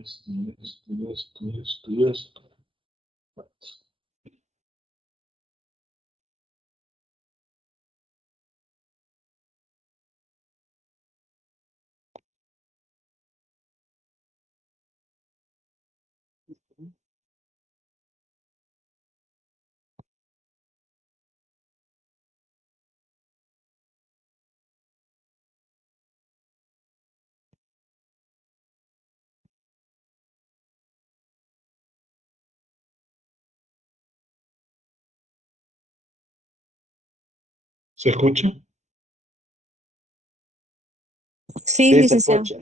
Esto. ¿Se escucha? Sí, Sí, se licenciado. escucha.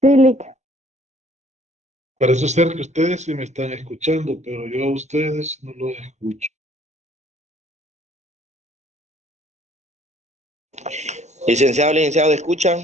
Sí, Lic. Parece ser que ustedes sí me están escuchando, pero yo a ustedes no los escucho. Licenciado, ¿escucha?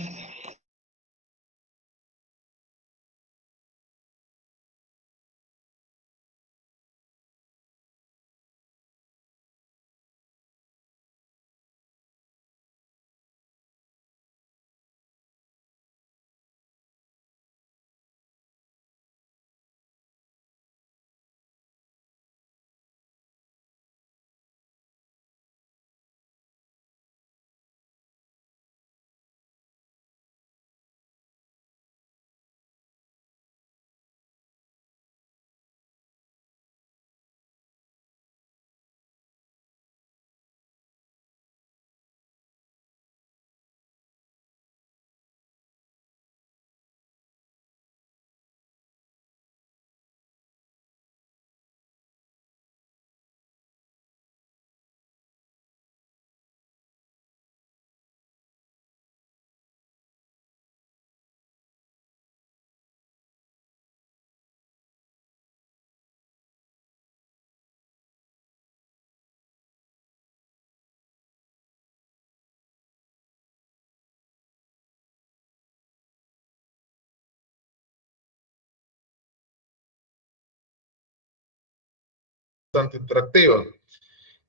Bastante interactiva.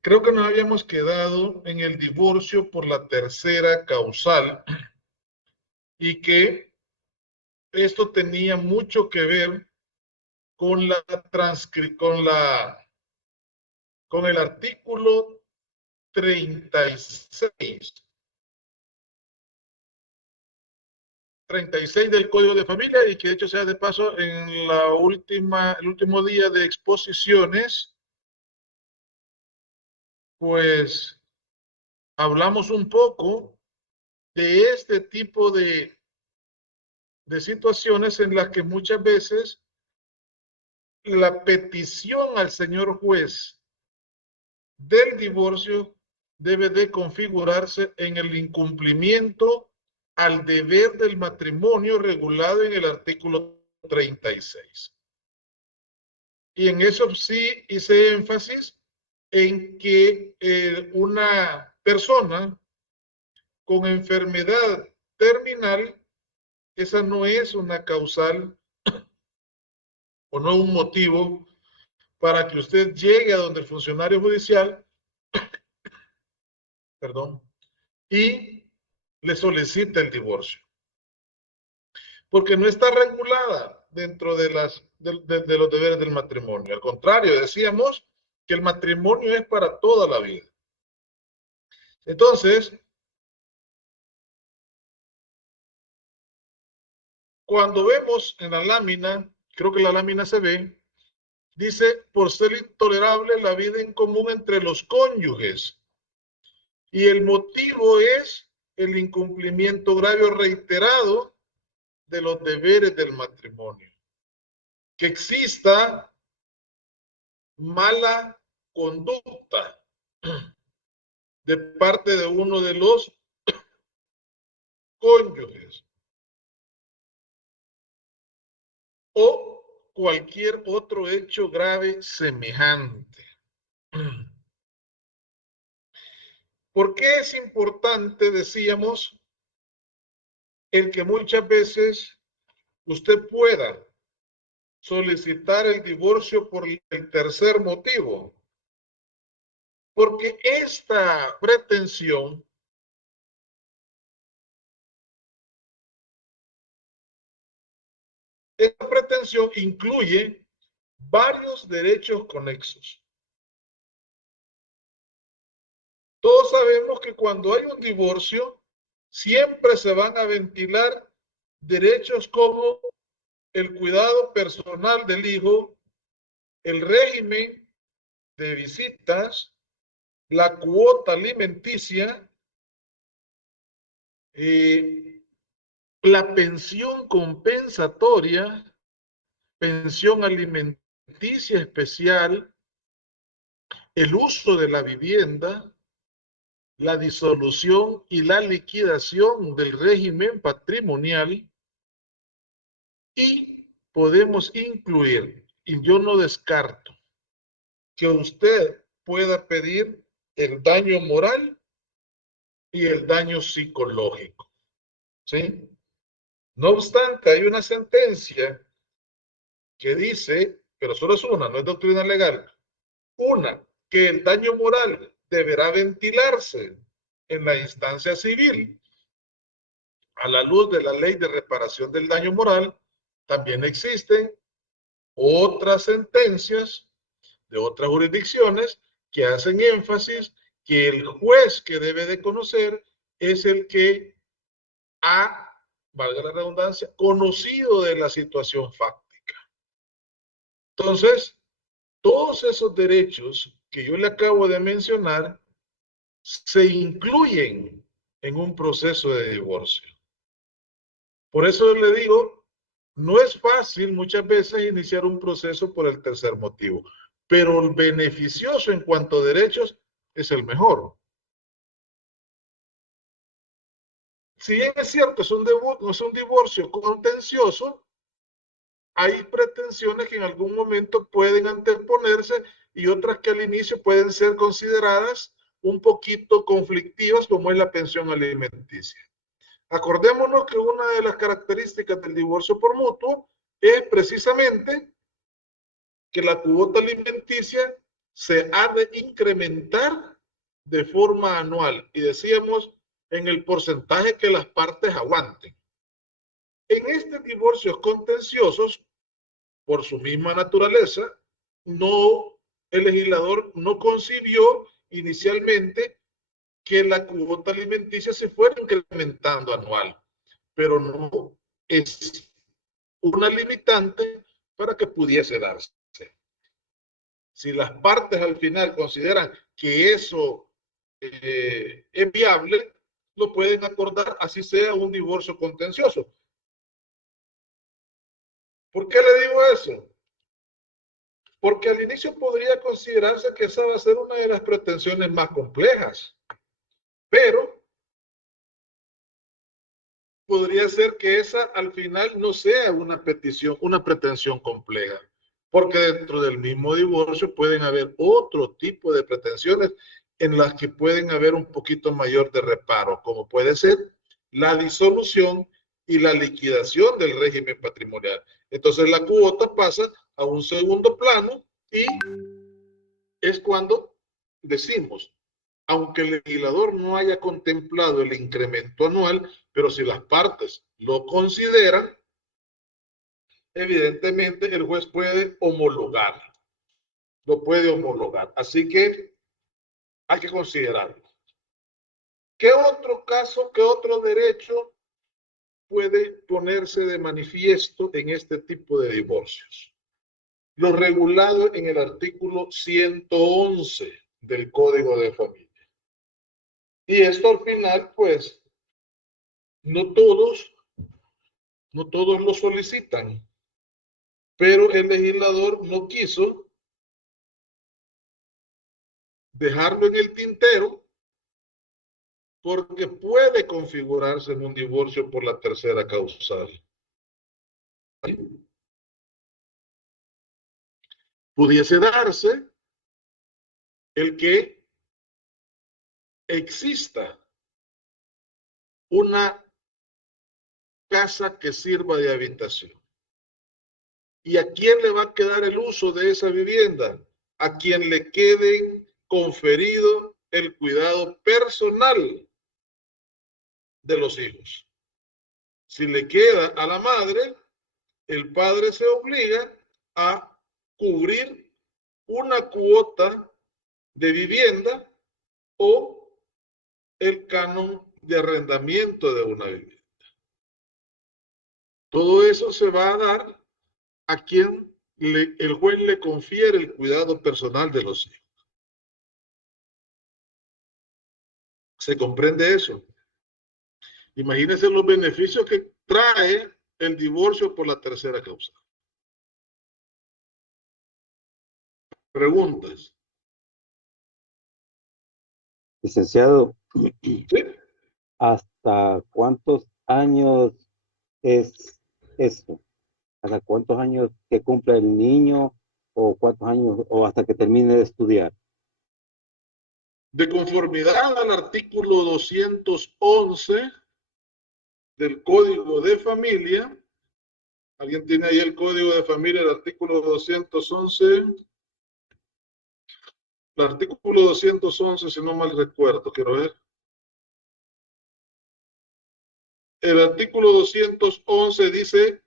Creo que nos habíamos quedado en el divorcio por la tercera causal y que esto tenía mucho que ver con con el artículo 36 del Código de Familia, y que de hecho sea de paso en el último día de exposiciones, pues hablamos un poco de este tipo de situaciones en las que muchas veces la petición al señor juez del divorcio debe de configurarse en el incumplimiento al deber del matrimonio regulado en el artículo 36. Y en eso sí hice énfasis en que una persona con enfermedad terminal, esa no es una causal o no un motivo para que usted llegue a donde el funcionario judicial, perdón, y le solicite el divorcio. Porque no está regulada dentro de los deberes del matrimonio. Al contrario, decíamos que el matrimonio es para toda la vida. Entonces, cuando vemos en la lámina, creo que la lámina se ve, dice, por ser intolerable la vida en común entre los cónyuges. Y el motivo es el incumplimiento grave o reiterado de los deberes del matrimonio. Que exista mala conducta de parte de uno de los cónyuges o cualquier otro hecho grave semejante. ¿Por qué es importante, decíamos, el que muchas veces usted pueda solicitar el divorcio por el tercer motivo? Porque esta pretensión Esta pretensión incluye varios derechos conexos. Todos sabemos que cuando hay un divorcio, siempre se van a ventilar derechos como el cuidado personal del hijo, el régimen de visitas, la cuota alimenticia, la pensión compensatoria, pensión alimenticia especial, el uso de la vivienda, la disolución y la liquidación del régimen patrimonial, y podemos incluir, y yo no descarto, que usted pueda pedir el daño moral y el daño psicológico, ¿sí? No obstante, hay una sentencia que dice, pero solo es una, no es doctrina legal, una, que el daño moral deberá ventilarse en la instancia civil a la luz de la ley de reparación del daño moral. También existen otras sentencias de otras jurisdicciones que hacen énfasis que el juez que debe de conocer es el que ha, valga la redundancia, conocido de la situación fáctica. Entonces, todos esos derechos que yo le acabo de mencionar se incluyen en un proceso de divorcio. Por eso le digo, no es fácil muchas veces iniciar un proceso por el tercer motivo, pero el beneficioso en cuanto a derechos es el mejor. Si bien es cierto, es un divorcio contencioso, hay pretensiones que en algún momento pueden anteponerse y otras que al inicio pueden ser consideradas un poquito conflictivas, como es la pensión alimenticia. Acordémonos que una de las características del divorcio por mutuo es precisamente que la cuota alimenticia se ha de incrementar de forma anual, y decíamos en el porcentaje que las partes aguanten. En estos divorcios contenciosos, por su misma naturaleza, el legislador no concibió inicialmente que la cuota alimenticia se fuera incrementando anual, pero no es una limitante para que pudiese darse. Si las partes al final consideran que eso es viable, lo pueden acordar, así sea un divorcio contencioso. ¿Por qué le digo eso? Porque al inicio podría considerarse que esa va a ser una de las pretensiones más complejas, pero podría ser que esa al final no sea una petición, una pretensión compleja, porque dentro del mismo divorcio pueden haber otro tipo de pretensiones en las que pueden haber un poquito mayor de reparo, como puede ser la disolución y la liquidación del régimen patrimonial. Entonces la cuota pasa a un segundo plano y es cuando decimos, aunque el legislador no haya contemplado el incremento anual, pero si las partes lo consideran, evidentemente el juez puede homologar, lo puede homologar. Así que hay que considerarlo. ¿Qué otro caso, qué otro derecho puede ponerse de manifiesto en este tipo de divorcios? Lo regulado en el artículo 111 del Código de Familia. Y esto al final, pues, no todos lo solicitan, pero el legislador no quiso dejarlo en el tintero porque puede configurarse en un divorcio por la tercera causal. Pudiese darse el que exista una casa que sirva de habitación. ¿Y a quién le va a quedar el uso de esa vivienda? A quien le queden conferido el cuidado personal de los hijos. Si le queda a la madre, el padre se obliga a cubrir una cuota de vivienda o el canon de arrendamiento de una vivienda. Todo eso se va a dar a quien el juez le confiere el cuidado personal de los hijos. ¿Se comprende eso? Imagínense los beneficios que trae el divorcio por la tercera causa. Preguntas. Licenciado, ¿Sí? ¿hasta cuántos años es esto? ¿Hasta cuántos años que cumple el niño o cuántos años o hasta que termine de estudiar? De conformidad al artículo 211 del Código de Familia, ¿alguien tiene ahí el Código de Familia, el artículo 211? El artículo 211, si no mal recuerdo, quiero ver. El artículo 211 dice,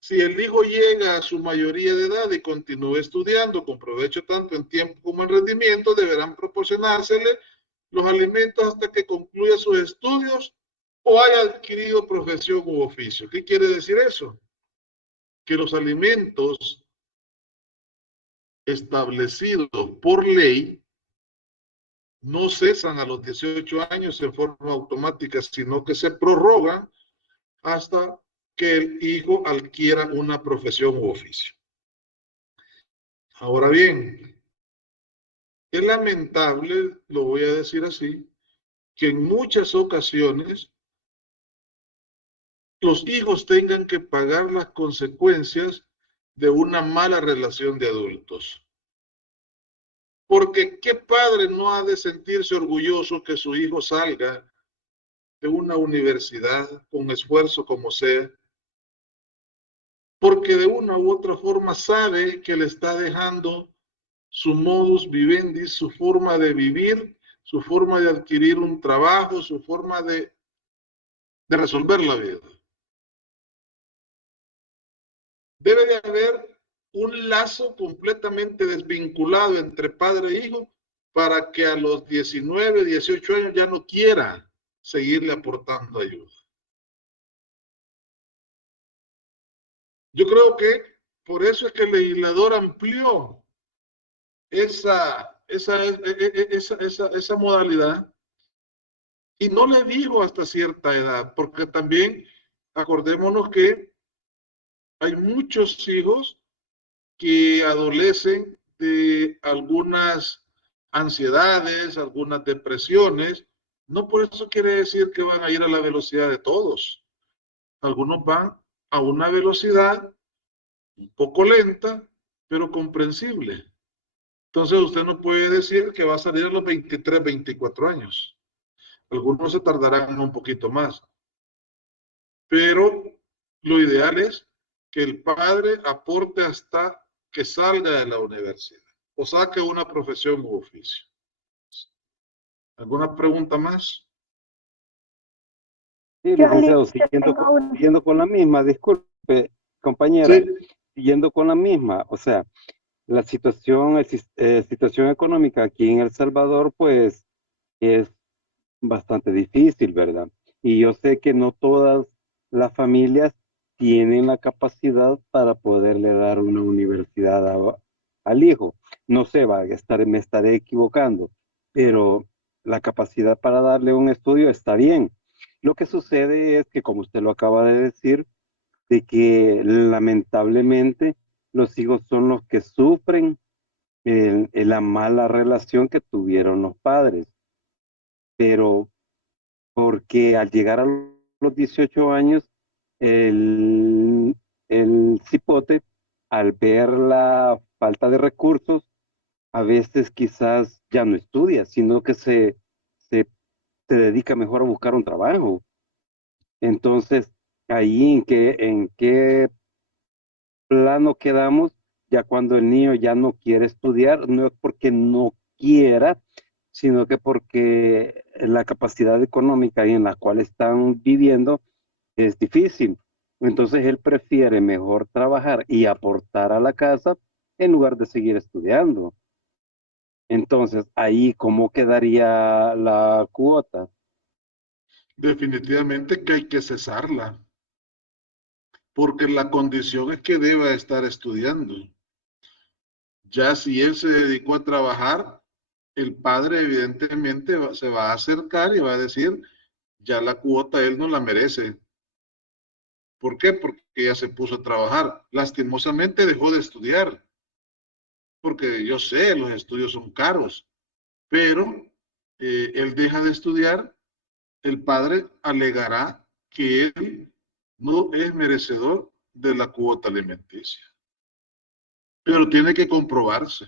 si el hijo llega a su mayoría de edad y continúa estudiando con provecho tanto en tiempo como en rendimiento, deberán proporcionársele los alimentos hasta que concluya sus estudios o haya adquirido profesión u oficio. ¿Qué quiere decir eso? Que los alimentos establecidos por ley no cesan a los 18 años en forma automática, sino que se prorrogan hasta que el hijo adquiera una profesión u oficio. Ahora bien, es lamentable, lo voy a decir así, que en muchas ocasiones los hijos tengan que pagar las consecuencias de una mala relación de adultos. Porque ¿qué padre no ha de sentirse orgulloso que su hijo salga de una universidad con esfuerzo como sea? Porque de una u otra forma sabe que le está dejando su modus vivendi, su forma de vivir, su forma de adquirir un trabajo, su forma de resolver la vida. Debe de haber un lazo completamente desvinculado entre padre e hijo para que a los 19, 18 años ya no quiera seguirle aportando ayuda. Yo creo que por eso es que el legislador amplió esa modalidad y no le dijo hasta cierta edad, porque también acordémonos que hay muchos hijos que adolecen de algunas ansiedades, algunas depresiones. No por eso quiere decir que van a ir a la velocidad de todos. Algunos van a una velocidad un poco lenta, pero comprensible. Entonces usted no puede decir que va a salir a los 23, 24 años. Algunos se tardarán un poquito más. Pero lo ideal es que el padre aporte hasta que salga de la universidad o saque una profesión u oficio. ¿Alguna pregunta más? Sí, Yo, licenciado, tengo una. siguiendo con la misma, disculpe, compañera, Sí, siguiendo con la misma, o sea, la situación económica aquí en El Salvador, pues, es bastante difícil, ¿verdad? Y yo sé que no todas las familias tienen la capacidad para poderle dar una universidad al hijo. No sé, me estaré equivocando, pero la capacidad para darle un estudio está bien. Lo que sucede es que, como usted lo acaba de decir, de que lamentablemente los hijos son los que sufren en la mala relación que tuvieron los padres, pero porque al llegar a los 18 años, el cipote, al ver la falta de recursos, a veces quizás ya no estudia, sino que se, se dedica mejor a buscar un trabajo. Entonces, ahí en qué plano quedamos, ya cuando el niño ya no quiere estudiar, no es porque no quiera, sino que porque la capacidad económica en la cual están viviendo es difícil. Entonces él prefiere mejor trabajar y aportar a la casa en lugar de seguir estudiando. Entonces, ahí, ¿cómo quedaría la cuota? Definitivamente que hay que cesarla, porque la condición es que deba estar estudiando. Ya si él se dedicó a trabajar, el padre evidentemente se va a acercar y va a decir, ya la cuota él no la merece. ¿Por qué? Porque ya se puso a trabajar. Lastimosamente dejó de estudiar, porque yo sé, los estudios son caros, pero él deja de estudiar, el padre alegará que él no es merecedor de la cuota alimenticia. Pero tiene que comprobarse.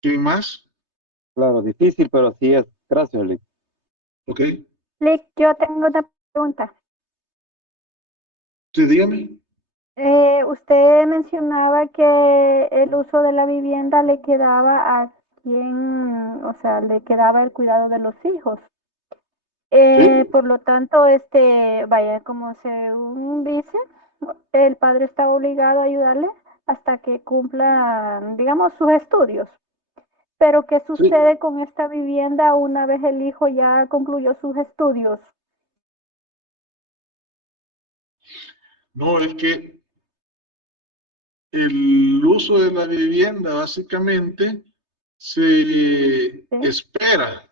¿Quién más? Claro, difícil, pero así es. Gracias, Lick. ¿Ok? Lick, yo tengo una pregunta. Sí, dígame. Usted mencionaba que el uso de la vivienda le quedaba a quien, o sea, le quedaba el cuidado de los hijos. Sí, Por lo tanto, vaya, como según dice, el padre está obligado a ayudarle hasta que cumpla, digamos, sus estudios. Pero ¿qué sí. sucede con esta vivienda una vez el hijo ya concluyó sus estudios? No, es que el uso de la vivienda básicamente se ¿Sí? espera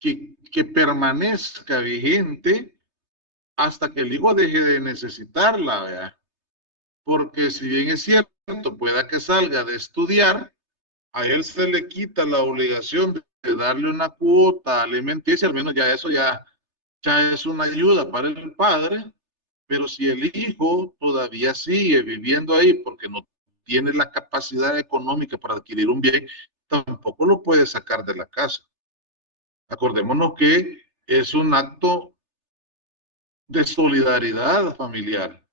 que permanezca vigente hasta que el hijo deje de necesitarla, ¿verdad? Porque si bien es cierto, pueda que salga de estudiar, a él se le quita la obligación de darle una cuota alimenticia, al menos ya eso ya es una ayuda para el padre, pero si el hijo todavía sigue viviendo ahí porque no tiene la capacidad económica para adquirir un bien, tampoco lo puede sacar de la casa. Acordémonos que es un acto de solidaridad familiar.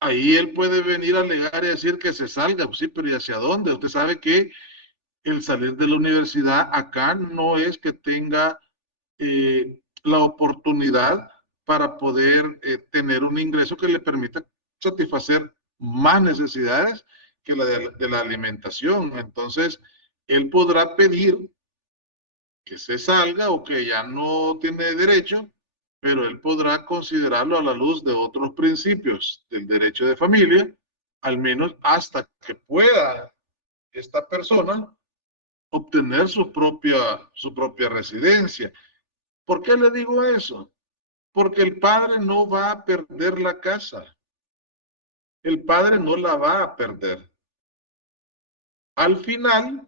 Ahí él puede venir a alegar y decir que se salga, pues sí, pero ¿y hacia dónde? Usted sabe que el salir de la universidad acá no es que tenga la oportunidad para poder tener un ingreso que le permita satisfacer más necesidades que la de la alimentación. Entonces, él podrá pedir que se salga o que ya no tiene derecho, pero él podrá considerarlo a la luz de otros principios del derecho de familia, al menos hasta que pueda esta persona obtener su propia residencia. ¿Por qué le digo eso? Porque el padre no va a perder la casa. El padre no la va a perder. Al final,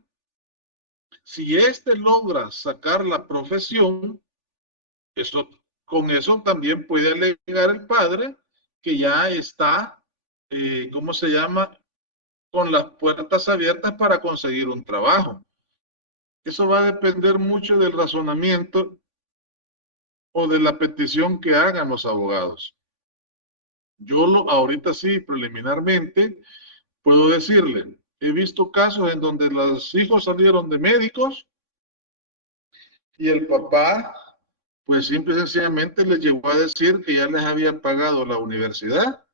si éste logra sacar la profesión, eso, con eso también puede alegar el padre que ya está, ¿cómo se llama? Con las puertas abiertas para conseguir un trabajo. Eso va a depender mucho del razonamiento o de la petición que hagan los abogados. Ahorita sí, preliminarmente, puedo decirle, he visto casos en donde los hijos salieron de médicos y el papá, pues simple y sencillamente les llegó a decir que ya les había pagado la universidad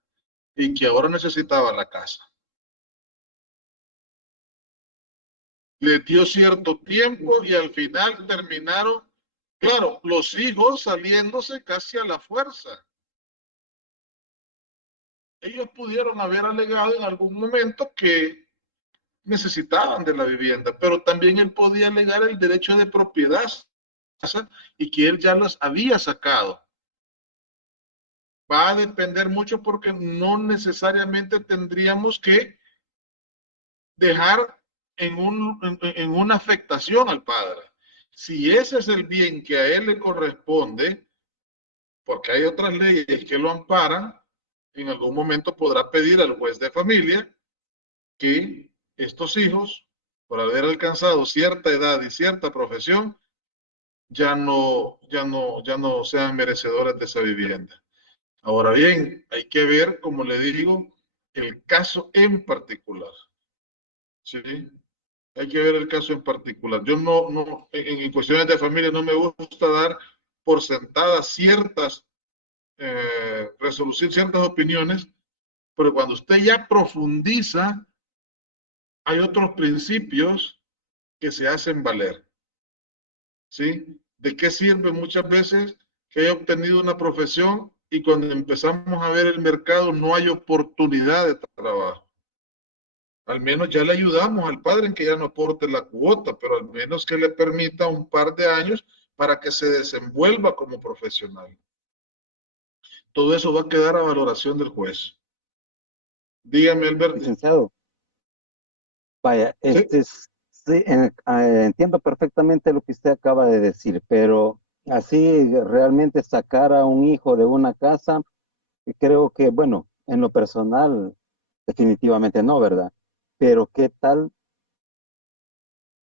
y que ahora necesitaba la casa. Le dio cierto tiempo y al final terminaron, claro, los hijos saliéndose casi a la fuerza. Ellos pudieron haber alegado en algún momento que necesitaban de la vivienda, pero también él podía alegar el derecho de propiedad y que él ya los había sacado. Va a depender mucho porque no necesariamente tendríamos que dejar en una afectación al padre. Si ese es el bien que a él le corresponde, porque hay otras leyes que lo amparan, en algún momento podrá pedir al juez de familia que estos hijos, por haber alcanzado cierta edad y cierta profesión, ya no sean merecedores de esa vivienda. Ahora bien, hay que ver, como le digo, el caso en particular. ¿Sí? Hay que ver el caso en particular. Yo en cuestiones de familia no me gusta dar por sentadas ciertas resoluciones, ciertas opiniones, pero cuando usted ya profundiza, hay otros principios que se hacen valer. ¿Sí? ¿De qué sirve muchas veces que haya obtenido una profesión y cuando empezamos a ver el mercado no hay oportunidad de trabajo? Al menos ya le ayudamos al padre en que ya no aporte la cuota, pero al menos que le permita un par de años para que se desenvuelva como profesional. Todo eso va a quedar a valoración del juez. Dígame, Alberto. Licenciado, vaya, ¿Sí? sí, entiendo perfectamente lo que usted acaba de decir, pero así realmente sacar a un hijo de una casa, creo que, bueno, en lo personal, definitivamente no, ¿verdad? Pero ¿qué tal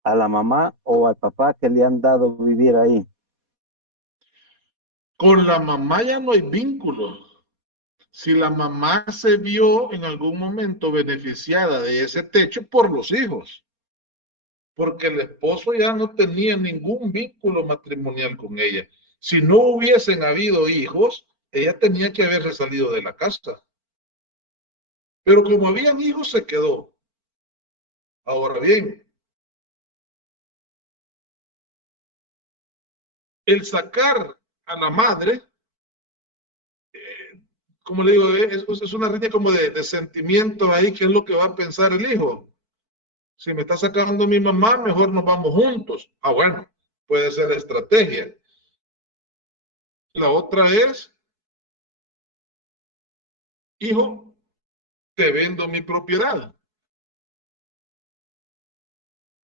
a la mamá o al papá que le han dado vivir ahí? Con la mamá ya no hay vínculo. Si la mamá se vio en algún momento beneficiada de ese techo por los hijos, porque el esposo ya no tenía ningún vínculo matrimonial con ella. Si no hubiesen habido hijos, ella tenía que haberse salido de la casa. Pero como habían hijos, se quedó. Ahora bien, el sacar a la madre, como le digo, es una riña como de sentimientos ahí, ¿qué es lo que va a pensar el hijo? Si me está sacando mi mamá, mejor nos vamos juntos. Ah, bueno, puede ser estrategia. La otra es, hijo, te vendo mi propiedad.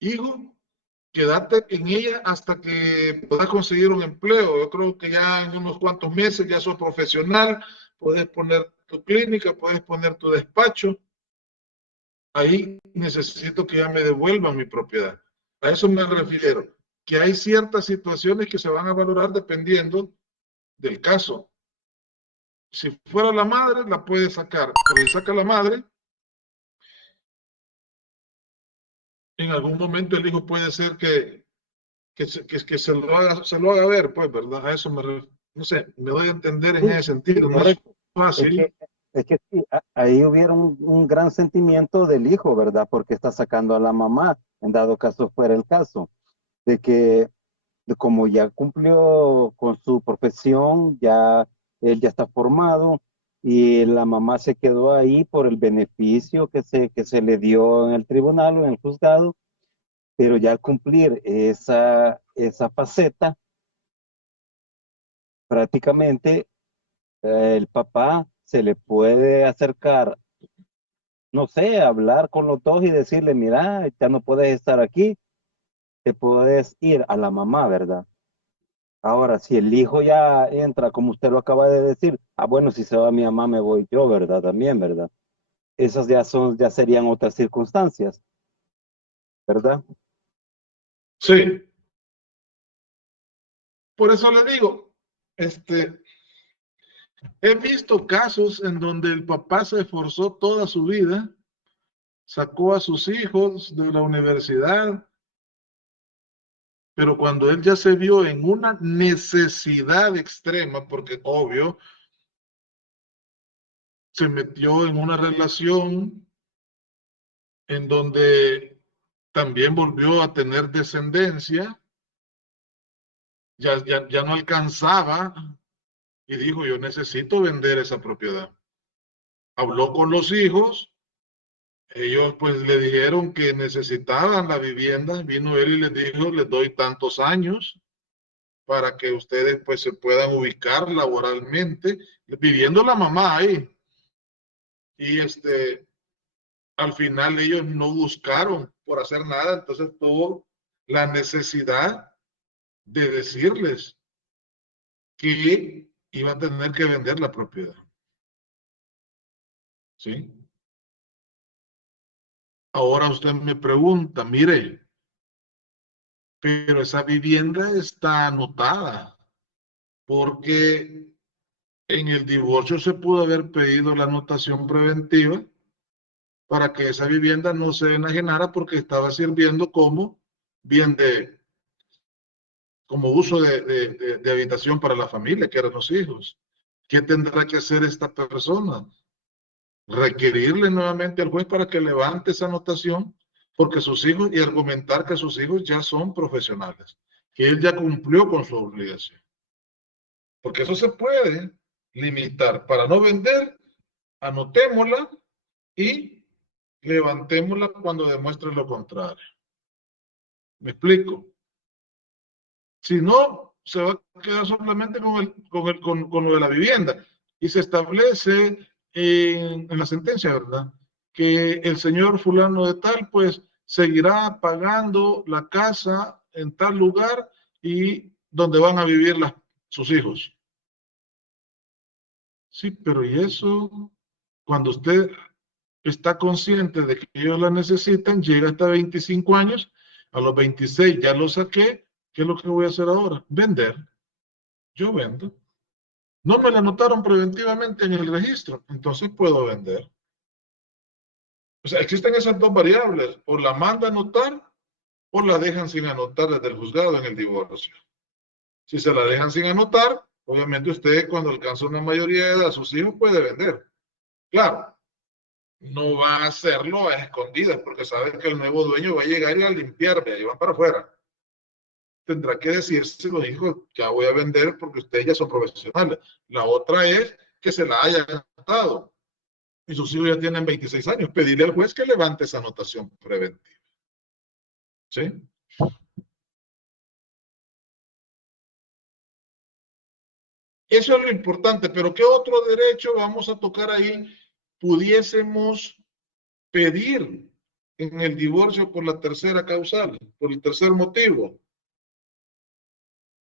Hijo, quédate en ella hasta que puedas conseguir un empleo. Yo creo que ya en unos cuantos meses ya sos profesional, puedes poner tu clínica, puedes poner tu despacho. Ahí necesito que ya me devuelvan mi propiedad. A eso me refiero, que hay ciertas situaciones que se van a valorar dependiendo del caso. Si fuera la madre, la puede sacar, pero si saca la madre, en algún momento el hijo puede ser que se lo haga ver, pues, ¿verdad? A eso no sé, me doy a entender en Sí, ese sí, sentido. No es correcto. Es fácil. que, es que sí, ahí hubiera un gran sentimiento del hijo, ¿verdad? Porque está sacando a la mamá, en dado caso fuera el caso, de que como ya cumplió con su profesión, ya él ya está formado y la mamá se quedó ahí por el beneficio que se le dio en el tribunal o en el juzgado, pero ya al cumplir esa faceta, prácticamente el papá se le puede acercar, no sé, hablar con los dos y decirle, mira, ya no puedes estar aquí, te puedes ir a la mamá, ¿verdad? Ahora, si el hijo ya entra, como usted lo acaba de decir, ah, bueno, si se va mi mamá, me voy yo, ¿verdad? También, ¿verdad? Esas ya serían otras circunstancias, ¿verdad? Sí, por eso le digo, he visto casos en donde el papá se esforzó toda su vida, sacó a sus hijos de la universidad, pero cuando él ya se vio en una necesidad extrema, porque obvio, se metió en una relación en donde también volvió a tener descendencia, ya no alcanzaba y dijo, yo necesito vender esa propiedad. Habló con los hijos, ellos pues le dijeron que necesitaban la vivienda, vino él y les dijo, les doy tantos años para que ustedes pues se puedan ubicar laboralmente, viviendo la mamá ahí. Y al final ellos no buscaron por hacer nada, entonces tuvo la necesidad de decirles que iba a tener que vender la propiedad. ¿Sí? Ahora usted me pregunta, mire, pero esa vivienda está anotada porque en el divorcio se pudo haber pedido la anotación preventiva para que esa vivienda no se enajenara porque estaba sirviendo como bien como uso de habitación para la familia, que eran los hijos. ¿Qué tendrá que hacer esta persona? Requerirle nuevamente al juez para que levante esa anotación porque sus hijos, y argumentar que sus hijos ya son profesionales, que él ya cumplió con su obligación. Porque eso se puede limitar. Para no vender, anotémosla y levantémosla cuando demuestre lo contrario. ¿Me explico? Si no, se va a quedar solamente con lo de la vivienda. Y se establece en la sentencia, ¿verdad?, que el señor fulano de tal, pues, seguirá pagando la casa en tal lugar y donde van a vivir sus hijos. Sí, pero ¿y eso? Cuando usted está consciente de que ellos la necesitan, llega hasta 25 años, a los 26 ya lo saqué, ¿qué es lo que voy a hacer ahora? Vender. Yo vendo. No me la anotaron preventivamente en el registro, entonces puedo vender. O sea, existen esas dos variables, o la manda a anotar o la dejan sin anotar desde el juzgado en el divorcio. Si se la dejan sin anotar, obviamente usted cuando alcanza una mayoría de edad, sus hijos puede vender. Claro, no va a hacerlo a escondidas porque sabe que el nuevo dueño va a llegar y a limpiar, y van para afuera. Tendrá que decirse los hijos, ya voy a vender porque ustedes ya son profesionales. La otra es que se la haya gastado y sus hijos ya tienen 26 años. Pedirle al juez que levante esa anotación preventiva. ¿Sí? Eso es lo importante, pero ¿qué otro derecho vamos a tocar ahí? Pudiésemos pedir en el divorcio por la tercera causal, por el tercer motivo,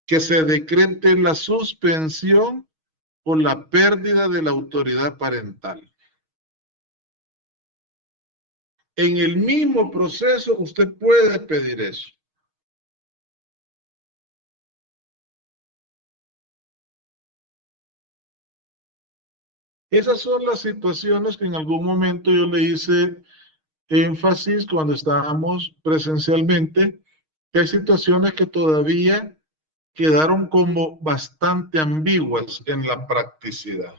que se decrete la suspensión o la pérdida de la autoridad parental. En el mismo proceso usted puede pedir eso. Esas son las situaciones que en algún momento yo le hice énfasis cuando estábamos presencialmente, que hay situaciones que todavía quedaron como bastante ambiguas en la practicidad.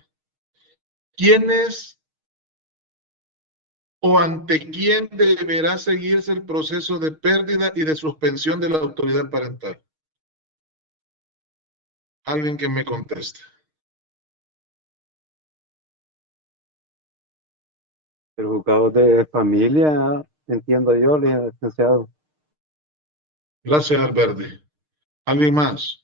¿Quiénes o ante quién deberá seguirse el proceso de pérdida y de suspensión de la autoridad parental? Alguien que me conteste. El juzgado de familia, entiendo yo, licenciado. Gracias, Alberde. ¿Alguien más?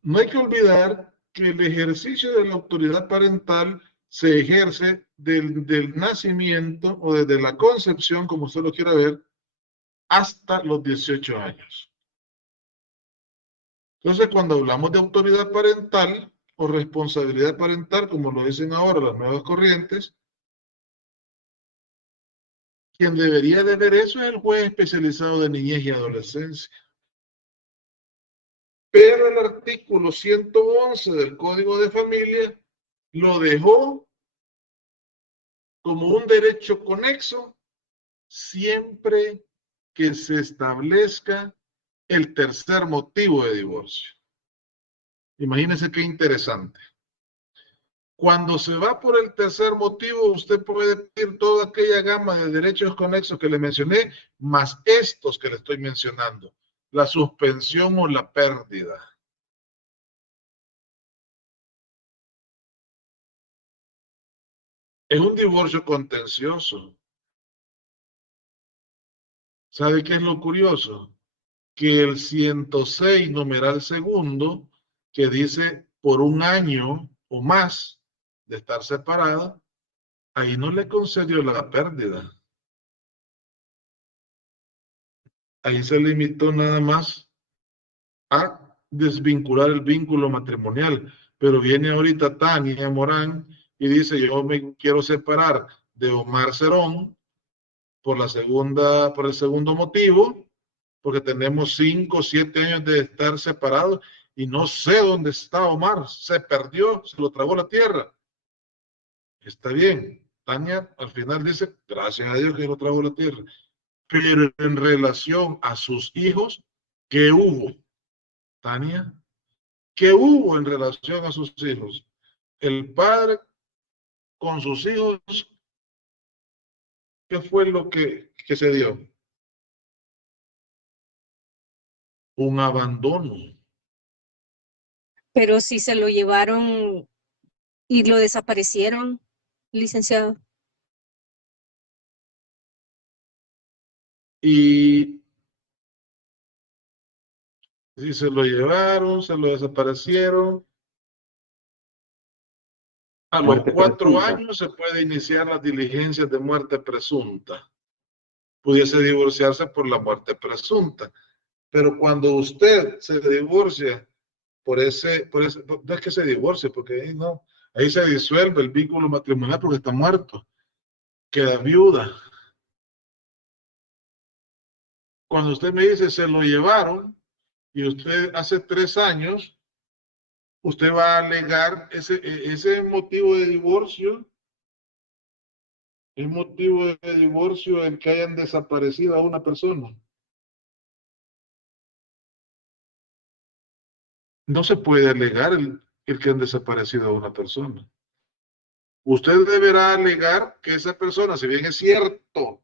No hay que olvidar que el ejercicio de la autoridad parental se ejerce del nacimiento o desde la concepción, como usted lo quiera ver, hasta los 18 años. Entonces, cuando hablamos de autoridad parental o responsabilidad parental, como lo dicen ahora las nuevas corrientes, quien debería de ver eso es el juez especializado de niñez y adolescencia. Pero el artículo 111 del Código de Familia lo dejó como un derecho conexo siempre que se establezca el tercer motivo de divorcio. Imagínense qué interesante. Cuando se va por el tercer motivo, usted puede pedir toda aquella gama de derechos conexos que le mencioné, más estos que le estoy mencionando, la suspensión o la pérdida. Es un divorcio contencioso. ¿Sabe qué es lo curioso? Que el 106, numeral segundo, que dice por un año o más de estar separada, ahí no le concedió la pérdida. Ahí se limitó nada más a desvincular el vínculo matrimonial. Pero viene ahorita Tania Morán y dice, yo me quiero separar de Omar Cerón por el segundo motivo, porque tenemos 5 o 7 años de estar separados y no sé dónde está Omar, se perdió, se lo tragó la tierra. Está bien, Tania al final dice, gracias a Dios que lo tragó la tierra. Pero en relación a sus hijos, ¿qué hubo? Tania, ¿qué hubo en relación a sus hijos? El padre con sus hijos, ¿qué fue lo que se dio? Un abandono. Pero si se lo llevaron y lo desaparecieron, licenciado. Y si se lo llevaron, se lo desaparecieron. A los Muerte 4 presunta. años se puede iniciar las diligencias de muerte presunta. Pudiese divorciarse por la muerte presunta. Pero cuando usted se divorcia no es que se divorcie, porque ahí se disuelve el vínculo matrimonial porque está muerto. Queda viuda. Cuando usted me dice se lo llevaron y usted hace 3 años, usted va a alegar ese motivo de divorcio, el motivo de divorcio en que hayan desaparecido a una persona. No se puede alegar el que han desaparecido a una persona. Usted deberá alegar que esa persona, si bien es cierto,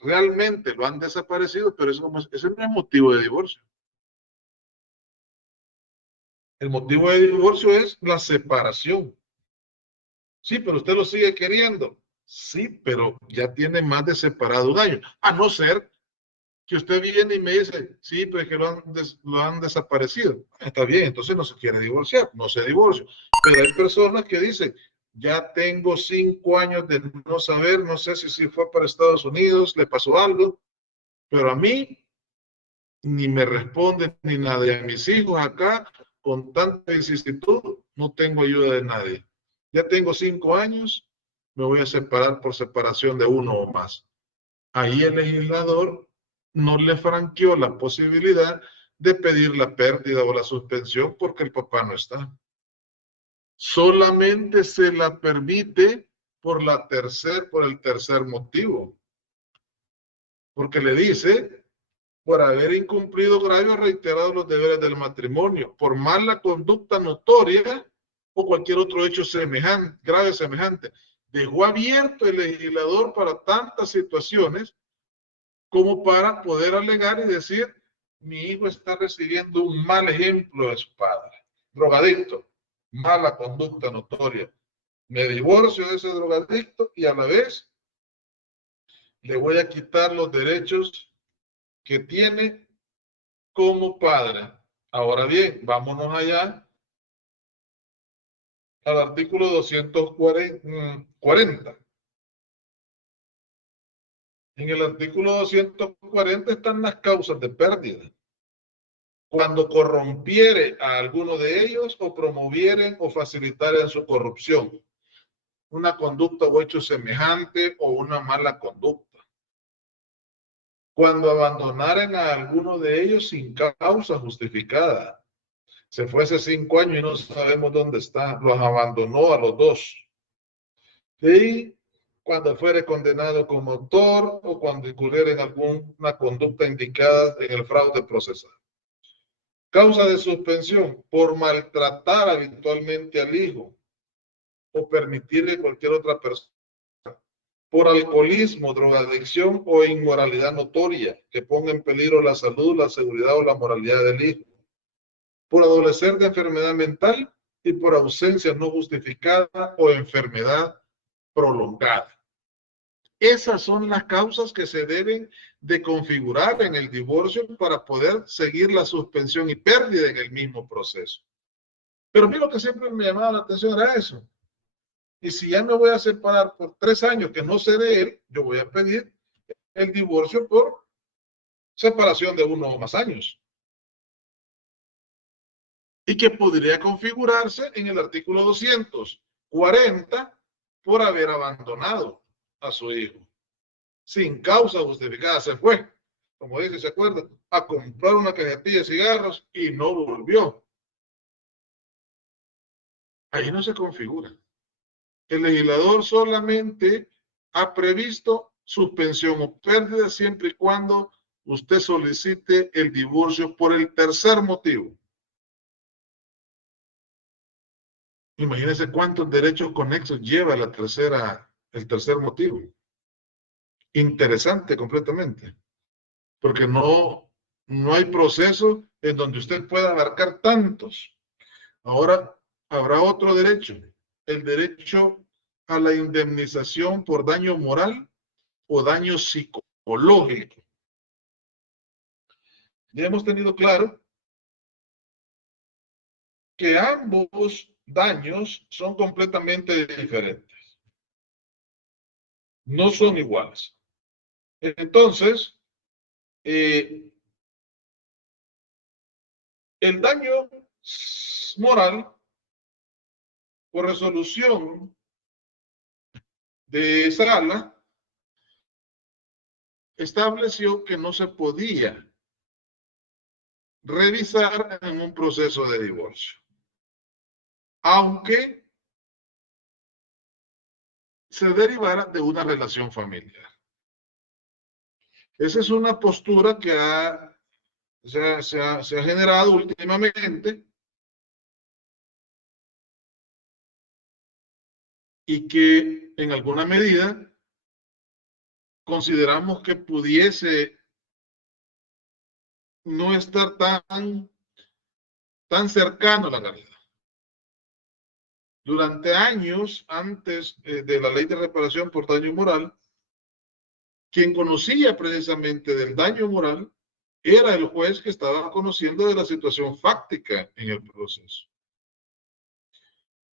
realmente lo han desaparecido, pero ese no es motivo de divorcio. El motivo de divorcio es la separación. Sí, pero usted lo sigue queriendo. Sí, pero ya tiene más de separado un año. A no ser que usted viene y me dice, sí, pero es que lo han desaparecido. Está bien, entonces no se quiere divorciar, no se divorcia. Pero hay personas que dicen, ya tengo 5 años de no saber, no sé si fue para Estados Unidos, le pasó algo, pero a mí ni me responden ni nada. Y a mis hijos acá, con tanta vicisitud, no tengo ayuda de nadie. Ya tengo 5 años, me voy a separar por separación de uno o más. Ahí el legislador no le franqueó la posibilidad de pedir la pérdida o la suspensión porque el papá no está. Solamente se la permite por el tercer motivo. Porque le dice, por haber incumplido grave o reiterado los deberes del matrimonio, por mala conducta notoria o cualquier otro hecho semejante, grave semejante. Dejó abierto el legislador para tantas situaciones como para poder alegar y decir, mi hijo está recibiendo un mal ejemplo de su padre, drogadicto, mala conducta notoria. Me divorcio de ese drogadicto y a la vez le voy a quitar los derechos que tiene como padre. Ahora bien, vámonos allá al artículo 240. En el artículo 240 están las causas de pérdida. Cuando corrompiere a alguno de ellos o promovieren o facilitaren su corrupción, una conducta o hecho semejante o una mala conducta. Cuando abandonaren a alguno de ellos sin causa justificada. Se fue hace 5 años y no sabemos dónde está. Los abandonó a los 2. Y cuando fuere condenado como autor o cuando incurriera en alguna conducta indicada en el fraude procesal. Causa de suspensión por maltratar habitualmente al hijo o permitirle cualquier otra persona. Por alcoholismo, drogadicción o inmoralidad notoria que ponga en peligro la salud, la seguridad o la moralidad del hijo. Por adolecer de enfermedad mental y por ausencia no justificada o enfermedad prolongada. Esas son las causas que se deben de configurar en el divorcio para poder seguir la suspensión y pérdida en el mismo proceso. Pero a mí lo que siempre me llamaba la atención era eso. Y si ya me voy a separar por 3 años que no sé de él, yo voy a pedir el divorcio por separación de 1 o más años. Y que podría configurarse en el artículo 240 por haber abandonado a su hijo. Sin causa justificada se fue, como dice, ¿se acuerda? A comprar una cajetilla de cigarros y no volvió. Ahí no se configura. El legislador solamente ha previsto suspensión o pérdida siempre y cuando usted solicite el divorcio por el tercer motivo. Imagínense cuántos derechos conexos lleva el tercer motivo. Interesante completamente, porque no hay proceso en donde usted pueda abarcar tantos. Ahora habrá otro derecho, el derecho a la indemnización por daño moral o daño psicológico. Ya hemos tenido claro que ambos daños son completamente diferentes. No son iguales. Entonces, el daño moral por resolución de sala estableció que no se podía revisar en un proceso de divorcio, aunque se derivara de una relación familiar. Esa es una postura que se ha generado últimamente y que en alguna medida consideramos que pudiese no estar tan cercano a la realidad. Durante años antes de la ley de reparación por daño moral, quien conocía precisamente del daño moral era el juez que estaba conociendo de la situación fáctica en el proceso.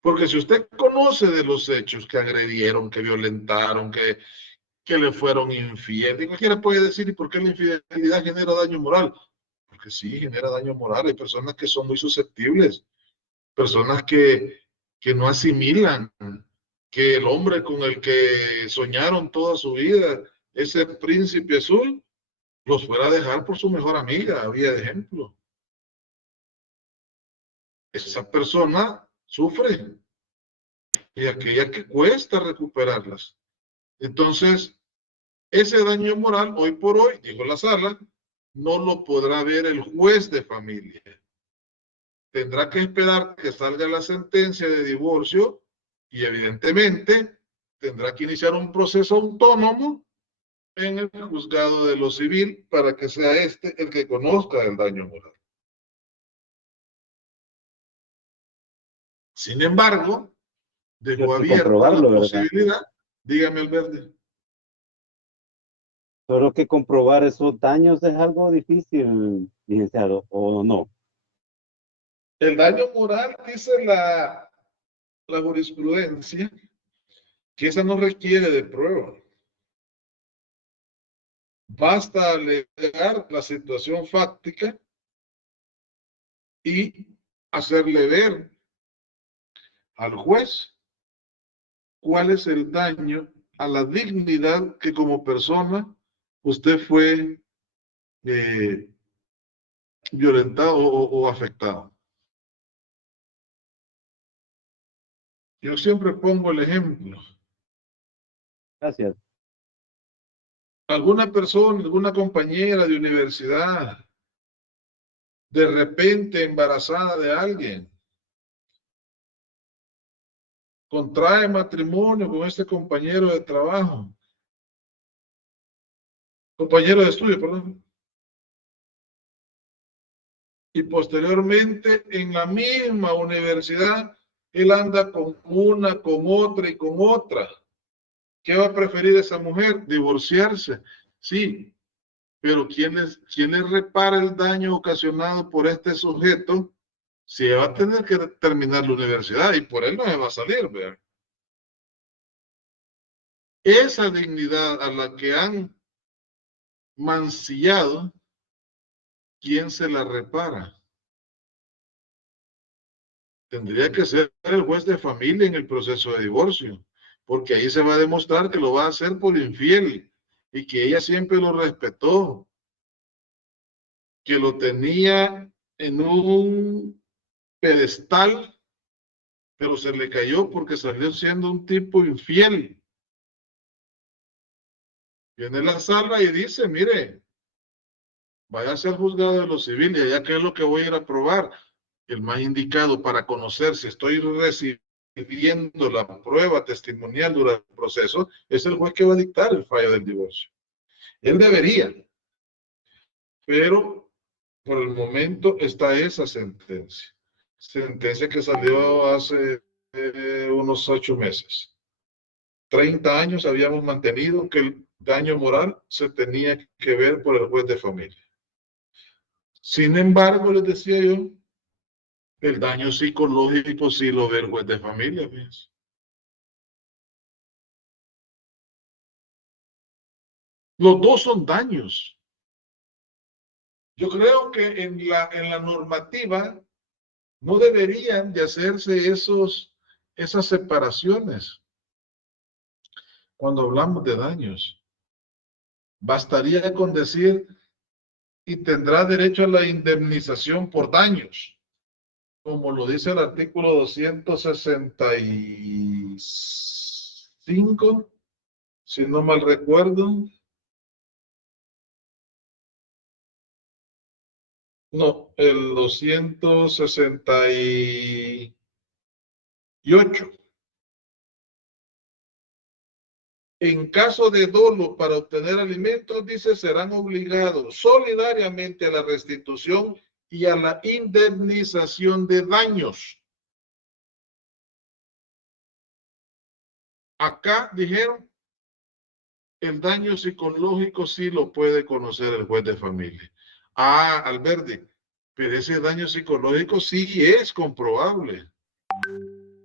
Porque si usted conoce de los hechos que agredieron, que violentaron, que le fueron infieles, cualquiera puede decir, ¿y por qué la infidelidad genera daño moral? Porque sí, genera daño moral. Hay personas que son muy susceptibles, personas que no asimilan que el hombre con el que soñaron toda su vida, ese príncipe azul, los fuera a dejar por su mejor amiga, había de ejemplo. Esa persona sufre y aquella que cuesta recuperarlas. Entonces, ese daño moral, hoy por hoy, dijo la sala, no lo podrá ver el juez de familia. Tendrá que esperar que salga la sentencia de divorcio y evidentemente tendrá que iniciar un proceso autónomo en el juzgado de lo civil para que sea este el que conozca el daño moral. Sin embargo, dejó abierta la posibilidad, dígame Alberto. Solo que comprobar esos daños es algo difícil, licenciado, ¿o no? El daño moral, dice la jurisprudencia, que esa no requiere de prueba. Basta alegar la situación fáctica y hacerle ver al juez cuál es el daño a la dignidad que como persona usted fue violentado o afectado. Yo siempre pongo el ejemplo. Gracias. Alguna persona, alguna compañera de universidad, de repente embarazada de alguien, contrae matrimonio con este compañero de trabajo, compañero de estudio, perdón. Y posteriormente en la misma universidad, él anda con una, con otra y con otra. ¿Qué va a preferir esa mujer? Divorciarse. Sí, pero ¿quién le repara el daño ocasionado por este sujeto? Si va a tener que terminar la universidad y por él no se va a salir, ¿verdad? Esa dignidad a la que han mancillado, ¿quién se la repara? Tendría que ser el juez de familia en el proceso de divorcio, porque ahí se va a demostrar que lo va a hacer por infiel y que ella siempre lo respetó, que lo tenía en un pedestal pero se le cayó porque salió siendo un tipo infiel. Viene la sala y dice, mire, vaya a ser juzgado de lo civil y allá qué es lo que voy a ir a probar. El más indicado para conocer si estoy recibiendo la prueba testimonial durante el proceso es el juez que va a dictar el fallo del divorcio. Él debería, pero por el momento está esa sentencia. Sentencia que salió hace unos 8 meses. 30 años habíamos mantenido que el daño moral se tenía que ver por el juez de familia. Sin embargo, les decía yo, el daño psicológico sí lo ve el juez de familia. ¿Ves? Los dos son daños. Yo creo que en la normativa no deberían de hacerse esas separaciones cuando hablamos de daños. Bastaría con decir y tendrá derecho a la indemnización por daños, como lo dice el artículo 265, si no mal recuerdo. No, el 268. En caso de dolo para obtener alimentos, dice, serán obligados solidariamente a la restitución y a la indemnización de daños. Acá dijeron, el daño psicológico sí lo puede conocer el juez de familia. Ah, Alberti, pero ese daño psicológico sí es comprobable.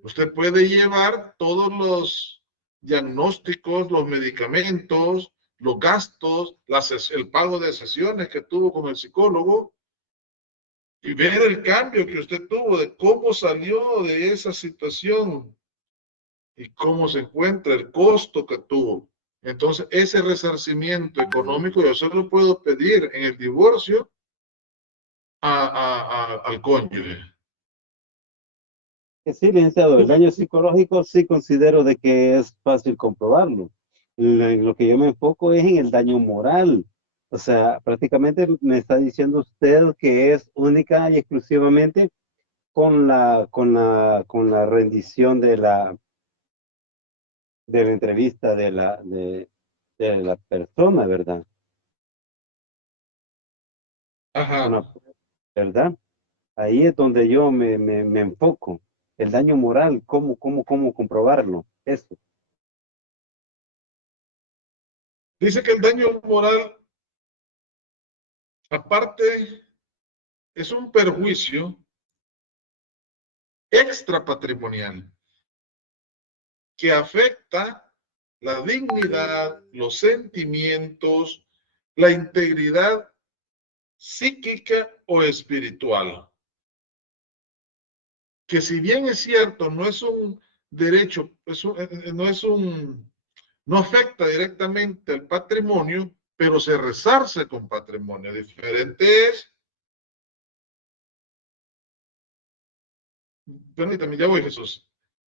Usted puede llevar todos los diagnósticos, los medicamentos, los gastos, el pago de sesiones que tuvo con el psicólogo y ver el cambio que usted tuvo de cómo salió de esa situación y cómo se encuentra, el costo que tuvo. Entonces, ese resarcimiento económico yo se lo puedo pedir en el divorcio al cónyuge. Sí, licenciado, el daño psicológico sí considero de que es fácil comprobarlo. Lo que yo me enfoco es en el daño moral. O sea, prácticamente me está diciendo usted que es única y exclusivamente con la rendición de la entrevista de la persona, ¿verdad? Ajá. ¿Verdad? Ahí es donde yo me enfoco. El daño moral, ¿cómo comprobarlo? Eso. Dice que el daño moral, aparte, es un perjuicio extrapatrimonial que afecta la dignidad, los sentimientos, la integridad psíquica o espiritual. Que si bien es cierto, no es un derecho, no afecta directamente al patrimonio, pero se resarce con patrimonio. Diferente es, permítame, ya voy, Jesús,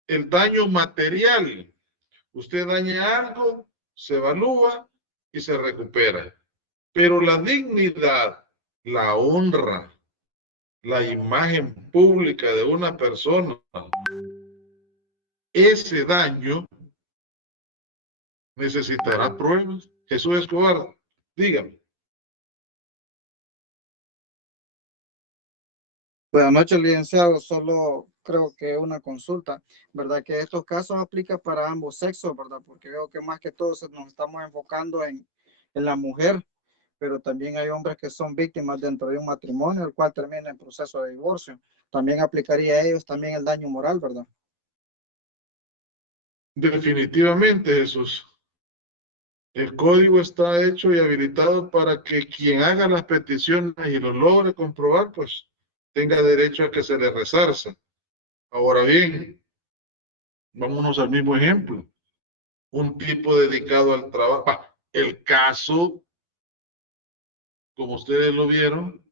el daño material. Usted daña algo, se evalúa y se recupera. Pero la dignidad, la honra, la imagen pública de una persona, ese daño necesitará pruebas. Jesús Escobar, dígame. Buenas noches, licenciado. Solo creo que una consulta, ¿verdad? Que estos casos aplican para ambos sexos, ¿verdad? Porque veo que más que todo nos estamos enfocando en la mujer, pero también hay hombres que son víctimas dentro de un matrimonio, el cual termina en proceso de divorcio. También aplicaría a ellos también el daño moral, ¿verdad? Definitivamente, Jesús. El código está hecho y habilitado para que quien haga las peticiones y lo logre comprobar, pues tenga derecho a que se le resarza. Ahora bien, vámonos al mismo ejemplo. Un tipo dedicado al trabajo. El caso, como ustedes lo vieron,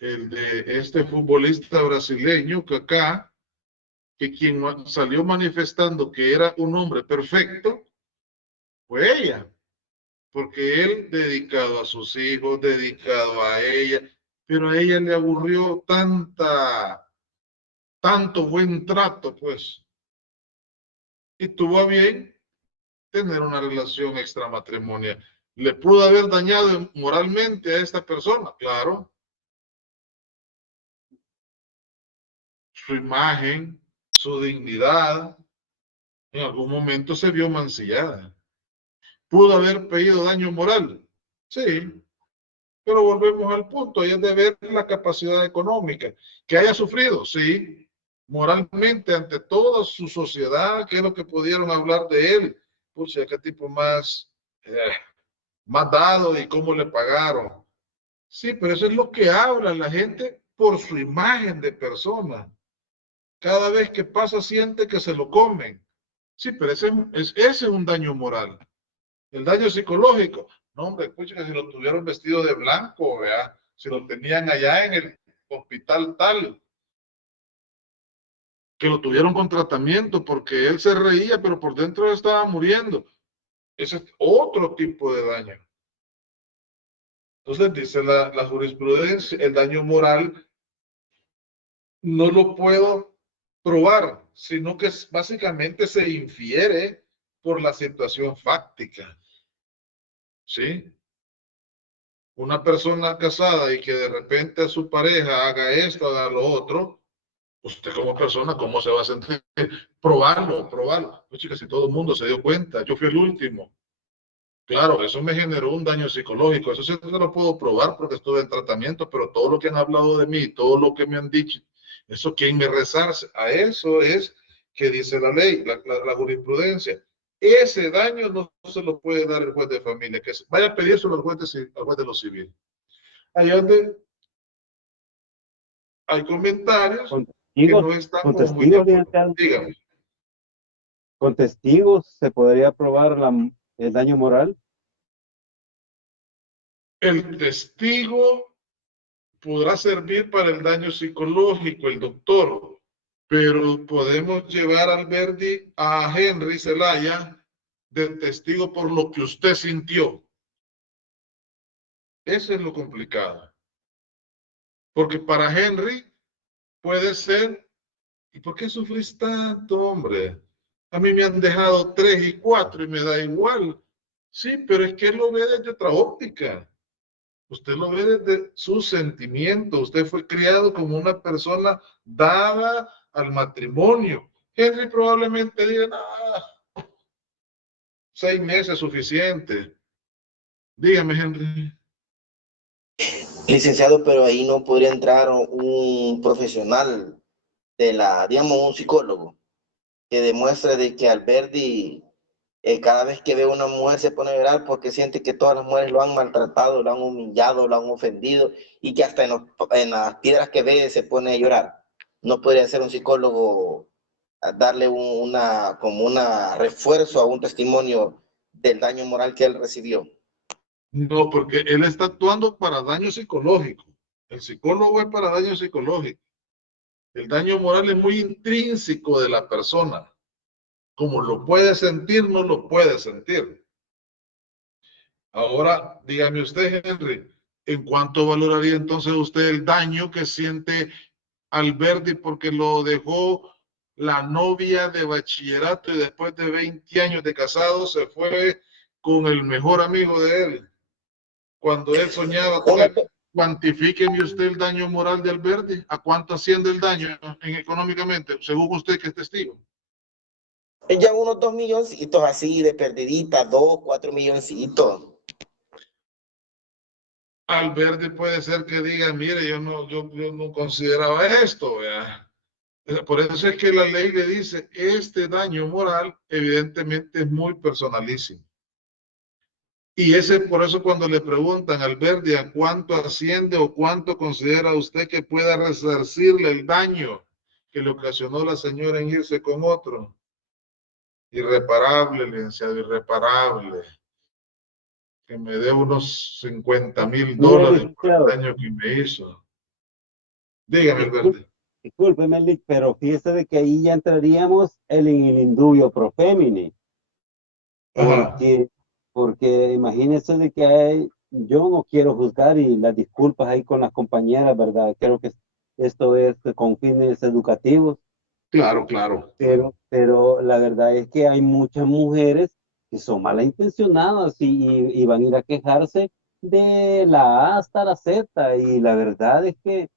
el de este futbolista brasileño que acá que quien salió manifestando que era un hombre perfecto fue ella, porque él dedicado a sus hijos, dedicado a ella, pero a ella le aburrió tanto buen trato, pues, y tuvo a bien tener una relación extramatrimonial. ¿Le pudo haber dañado moralmente a esta persona? Claro. Su imagen, su dignidad, en algún momento se vio mancillada. ¿Pudo haber pedido daño moral? Sí, pero volvemos al punto, y es de ver la capacidad económica. Que haya sufrido, sí, moralmente ante toda su sociedad, que es lo que pudieron hablar de él. Pucha, qué tipo más dado y cómo le pagaron. Sí, pero eso es lo que habla la gente por su imagen de persona. Cada vez que pasa siente que se lo comen. Sí, pero ese es un daño moral. El daño psicológico. No, hombre, escucha que si lo tuvieron vestido de blanco, ¿verdad? Si lo tenían allá en el hospital tal, que lo tuvieron con tratamiento porque él se reía, pero por dentro estaba muriendo. Ese es otro tipo de daño. Entonces dice la jurisprudencia, el daño moral no lo puedo probar, sino que básicamente se infiere por la situación fáctica. ¿Sí? Una persona casada y que de repente a su pareja haga esto, haga lo otro, usted como persona, ¿cómo se va a sentir? Probarlo. Pues chicas, si todo el mundo se dio cuenta, yo fui el último. Claro, eso me generó un daño psicológico, eso sí no lo puedo probar porque estuve en tratamiento, pero todo lo que han hablado de mí, todo lo que me han dicho, eso quién me resarce, a eso es que dice la ley, la jurisprudencia. Ese daño no se lo puede dar el juez de familia, que vaya a pedírselo al juez de lo civil. Ahí donde hay comentarios Con que testigos, no están con como muy de testigos, acuerdo. licenciado, Dígame. con testigos se podría probar el daño moral. El testigo podrá servir para el daño psicológico, el doctor, pero podemos llevar al Verdi a Henry Zelaya de testigo por lo que usted sintió. Eso es lo complicado. Porque para Henry puede ser, ¿y por qué sufrís tanto, hombre? A mí me han dejado 3 y 4 y me da igual. Sí, pero es que él lo ve desde otra óptica. Usted lo ve desde su sentimiento. Usted fue criado como una persona dada al matrimonio. Henry probablemente diga, no, 6 meses es suficiente. Dígame, Henry. Licenciado, pero ahí no podría entrar un profesional digamos, un psicólogo, que demuestre de que Alberti cada vez que ve a una mujer se pone a llorar porque siente que todas las mujeres lo han maltratado, lo han humillado, lo han ofendido y que hasta en las piedras que ve se pone a llorar. No podría ser un psicólogo a darle como una refuerzo a un testimonio del daño moral que él recibió. No, porque él está actuando para daño psicológico. El psicólogo es para daño psicológico. El daño moral es muy intrínseco de la persona. Como lo puede sentir, no lo puede sentir. Ahora, dígame usted, Henry, ¿en cuánto valoraría entonces usted el daño que siente Alberti porque lo dejó la novia de bachillerato y después de 20 años de casado se fue con el mejor amigo de él? Cuando él soñaba con él. Cuantifíqueme usted el daño moral de Alberti. ¿A cuánto asciende el daño económicamente? Según usted que es testigo. Ya unos 2 milloncitos así de perdidita, 2, 4 milloncitos. Alberti puede ser que diga, mire, yo no consideraba esto, ¿verdad? Por eso es que la ley le dice, este daño moral evidentemente es muy personalísimo. Y por eso cuando le preguntan al Alberti a cuánto asciende o cuánto considera usted que pueda resarcirle el daño que le ocasionó la señora en irse con otro. Irreparable, licenciado, irreparable. Que me dé unos $50,000 por el daño que me hizo. Dígame, Alberti. discúlpeme, Lick, pero fíjese de que ahí ya entraríamos en el indubio pro femini. Porque imagínese de que yo no quiero juzgar y las disculpas ahí con las compañeras, ¿verdad? Creo que esto es con fines educativos, Claro, claro. pero la verdad es que hay muchas mujeres que son malintencionadas y van a ir a quejarse de la A hasta la Z, y la verdad es que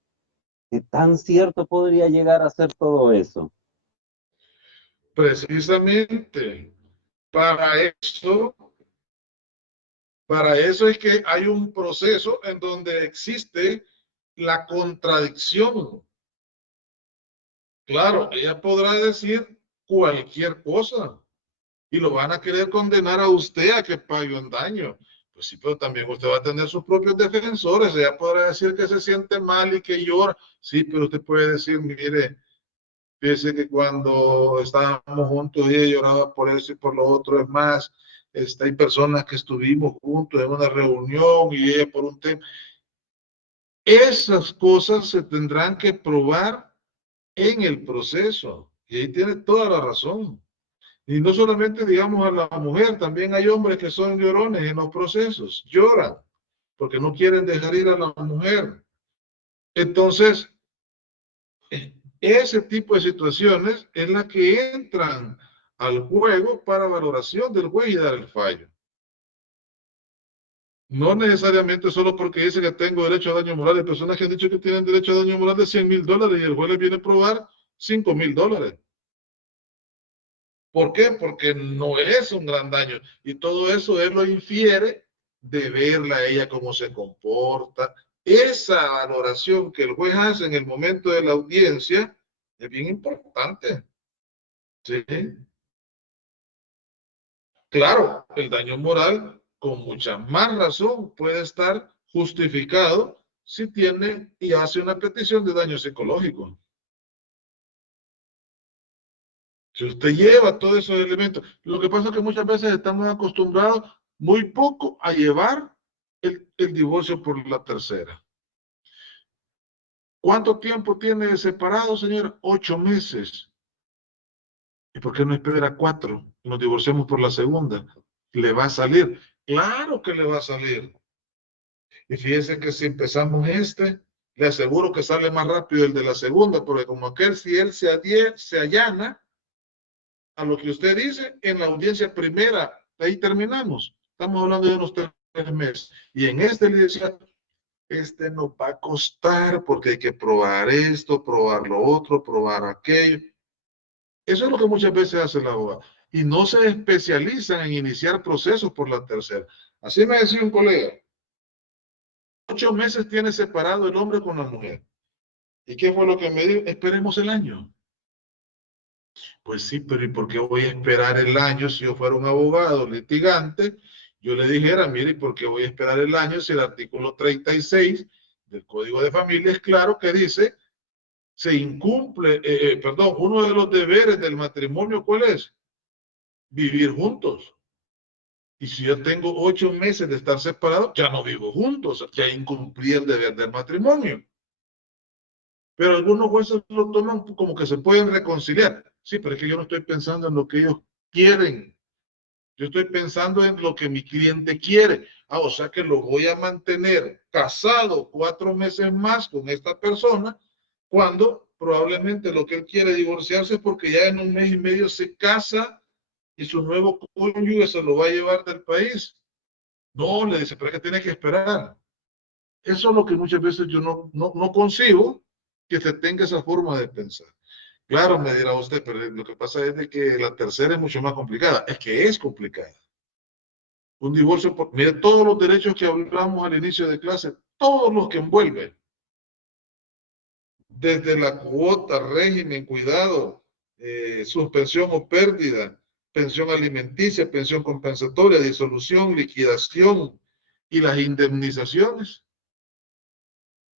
tan cierto podría llegar a ser todo eso. Precisamente, para eso es que hay un proceso en donde existe la contradicción. Claro, ella podrá decir cualquier cosa y lo van a querer condenar a usted a que pague un daño. Pues sí, pero también usted va a tener sus propios defensores. Ella podrá decir que se siente mal y que llora. Sí, pero usted puede decir, mire, fíjese que cuando estábamos juntos ella lloraba por eso y por lo otro. Es más, hay personas que estuvimos juntos en una reunión y ella por un tema. Esas cosas se tendrán que probar en el proceso. Y ahí tiene toda la razón. Y no solamente, digamos, a la mujer, también hay hombres que son llorones en los procesos, lloran porque no quieren dejar ir a la mujer. Entonces, ese tipo de situaciones es la que entran al juego para valoración del juez y dar el fallo. No necesariamente solo porque dice que tengo derecho a daño moral. Hay personas que han dicho que tienen derecho a daño moral de $100,000 y el juez les viene a probar $5,000. ¿Por qué? Porque no es un gran daño. Y todo eso él lo infiere de verla a ella cómo se comporta. Esa valoración que el juez hace en el momento de la audiencia es bien importante. ¿Sí? Claro, el daño moral con mucha más razón puede estar justificado si tiene y hace una petición de daño psicológico. Si usted lleva todos esos elementos, lo que pasa es que muchas veces estamos acostumbrados muy poco a llevar el divorcio por la tercera. ¿Cuánto tiempo tiene separado, señor? 8 meses. ¿Y por qué no espera 4? Nos divorciamos por la segunda. ¿Le va a salir? Claro que le va a salir. Y fíjense que si empezamos le aseguro que sale más rápido el de la segunda, porque como aquel, si él se allana a lo que usted dice, en la audiencia primera, ahí terminamos. Estamos hablando de unos 3 meses. Y en le decía, nos va a costar porque hay que probar esto, probar lo otro, probar aquello. Eso es lo que muchas veces hace la abogada. Y no se especializan en iniciar procesos por la tercera. Así me decía un colega. 8 meses tiene separado el hombre con la mujer. ¿Y qué fue lo que me dijo? Esperemos el año. Pues sí, pero ¿y por qué voy a esperar el año si yo fuera un abogado litigante? Yo le dijera, mire, ¿por qué voy a esperar el año si el artículo 36 del Código de Familia es claro que dice, se incumple, uno de los deberes del matrimonio, ¿cuál es? Vivir juntos. Y si yo tengo 8 meses de estar separados, ya no vivo juntos, ya incumplí el deber del matrimonio. Pero algunos jueces lo toman como que se pueden reconciliar. Sí, pero es que yo no estoy pensando en lo que ellos quieren. Yo estoy pensando en lo que mi cliente quiere. O sea que lo voy a mantener casado 4 meses más con esta persona, cuando probablemente lo que él quiere divorciarse es porque ya en 1 mes y medio se casa y su nuevo cónyuge se lo va a llevar del país. No, le dice, pero es que tiene que esperar. Eso es lo que muchas veces yo no consigo, que se tenga esa forma de pensar. Claro, me dirá usted, pero lo que pasa es de que la tercera es mucho más complicada. Es que es complicada. Un divorcio, mire, todos los derechos que hablamos al inicio de clase, todos los que envuelven, desde la cuota, régimen, cuidado, suspensión o pérdida, pensión alimenticia, pensión compensatoria, disolución, liquidación y las indemnizaciones.